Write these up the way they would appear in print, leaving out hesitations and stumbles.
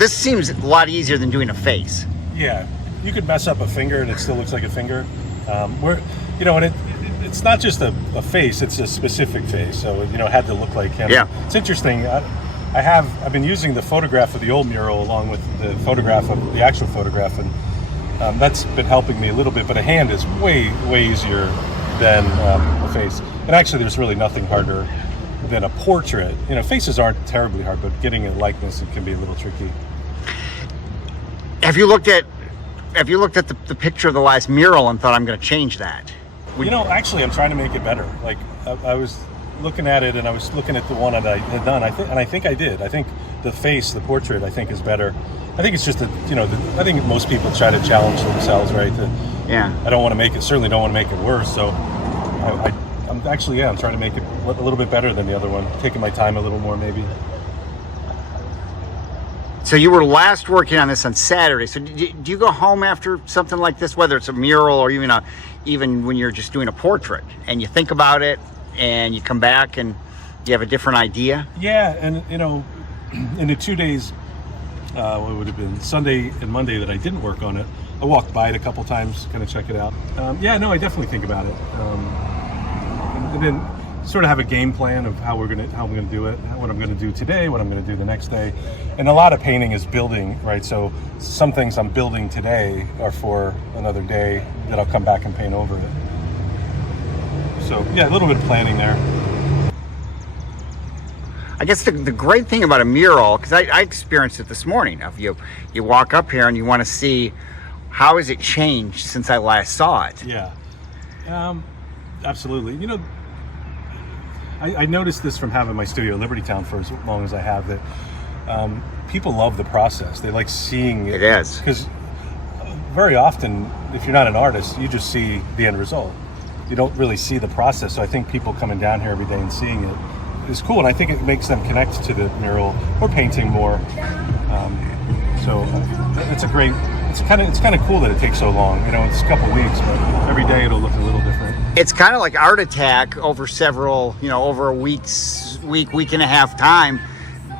this seems a lot easier than doing a face. Yeah, you could mess up a finger and it still looks like a finger. And it's not just a face; it's a specific face. So it had to look like him. Yeah, it's interesting. I've been using the photograph of the old mural along with the photograph of the actual photograph, and that's been helping me a little bit. But a hand is way easier than a face. And actually, there's really nothing harder than a portrait. Faces aren't terribly hard, but getting a likeness, it can be a little tricky. Have you looked at the picture of the last mural and thought, I'm going to change that? Actually, I'm trying to make it better. Like I was looking at it, and I was looking at the one that I had done. I think I did. I think the face, the portrait, I think is better. I think it's just I think most people try to challenge themselves, right? I don't want to make it. Certainly don't want to make it worse. So I'm actually I'm trying to make it a little bit better than the other one. Taking my time a little more, maybe. So you were last working on this on Saturday. So do you go home after something like this, whether it's a mural or even when you're just doing a portrait, and you think about it and you come back and you have a different idea? Yeah, and in the 2 days, what would have been Sunday and Monday that I didn't work on it, I walked by it a couple times, kind of check it out. I definitely think about it, and then sort of have a game plan of how I'm gonna do it, what I'm gonna do today, what I'm gonna do the next day. And a lot of painting is building, right? So some things I'm building today are for another day that I'll come back and paint over it. So yeah, a little bit of planning there. I guess the great thing about a mural, because I experienced it this morning, of you walk up here and you want to see how has it changed since I last saw it. Yeah, absolutely. I noticed this from having my studio at Liberty Town for as long as I have, that people love the process. They like seeing it. It is. Because very often, if you're not an artist, you just see the end result. You don't really see the process. So I think people coming down here every day and seeing it is cool. And I think it makes them connect to the mural or painting more. So it's kind of cool that it takes so long. It's a couple weeks, but every day it'll look a little different. It's kind of like Art Attack over over a week and a half time,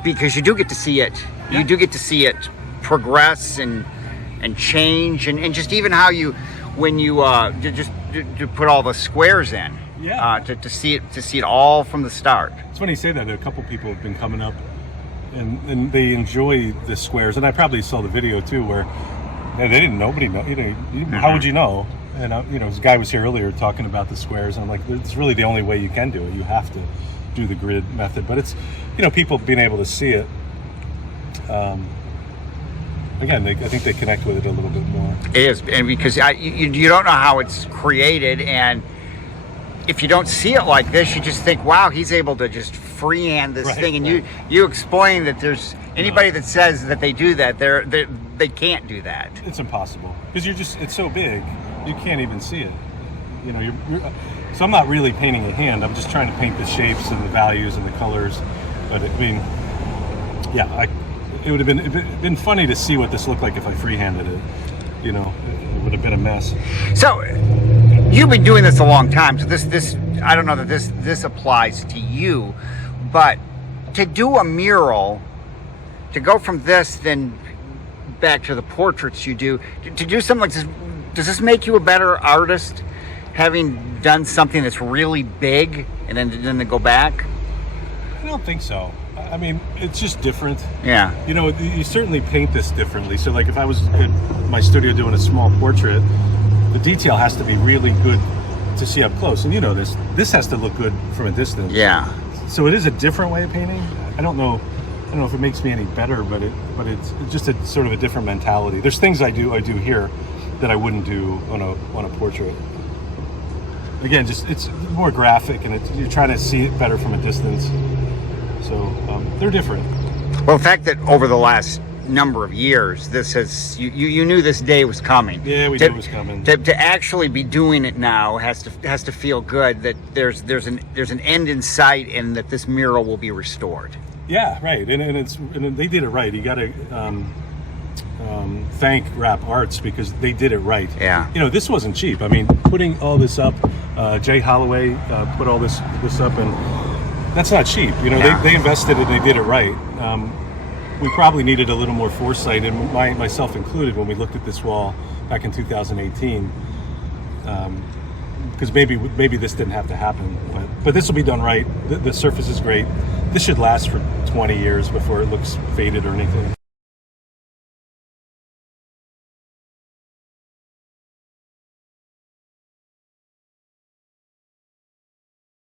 because you do get to see it. Yeah. You do get to see it progress and change, and just even how when you to put all the squares in. Yeah. To see it all from the start. It's funny you say that. A couple people have been coming up, and they enjoy the squares. And I probably saw the video too, where they didn't. Nobody know. How would you know? And this guy was here earlier talking about the squares, and I'm like, it's really the only way you can do it. You have to do the grid method, but it's people being able to see it. Again, I think they connect with it a little bit more. It is, and because you don't know how it's created, and if you don't see it like this, you just think, wow, he's able to just freehand this thing. And right. you explain that there's anybody that says that they do that, they can't do that. It's impossible, because it's so big, you can't even see it. So I'm not really painting a hand. I'm just trying to paint the shapes and the values and the colors. But it would have been funny to see what this looked like if I freehanded it. It would have been a mess. So you've been doing this a long time, so this I don't know that this applies to you, but to do a mural, to go from this then back to the portraits you do, to do something like this, does this make you a better artist, having done something that's really big and then to go back? I don't think so. I mean, it's just different. Yeah. You certainly paint this differently. So like if I was in my studio doing a small portrait, the detail has to be really good to see up close. And this has to look good from a distance. Yeah. So it is a different way of painting. I don't know if it makes me any better, but it's just a sort of a different mentality. There's things I do here that I wouldn't do on a portrait. Again, just it's more graphic, and you're trying to see it better from a distance. So they're different. Well, the fact that over the last number of years, you knew this day was coming. Yeah, we knew it was coming. To actually be doing it now has to feel good that there's an end in sight, and that this mural will be restored. Yeah, right, and they did it right. You got to thank RappArts, because they did it right. Yeah. This wasn't cheap. I mean, putting all this up, Jay Holloway put all this up, and that's not cheap. Yeah. They invested and they did it right. we probably needed a little more foresight, and myself included, when we looked at this wall back in 2018. Because maybe this didn't have to happen, but this will be done right. The surface is great. This should last for 20 years before it looks faded or anything.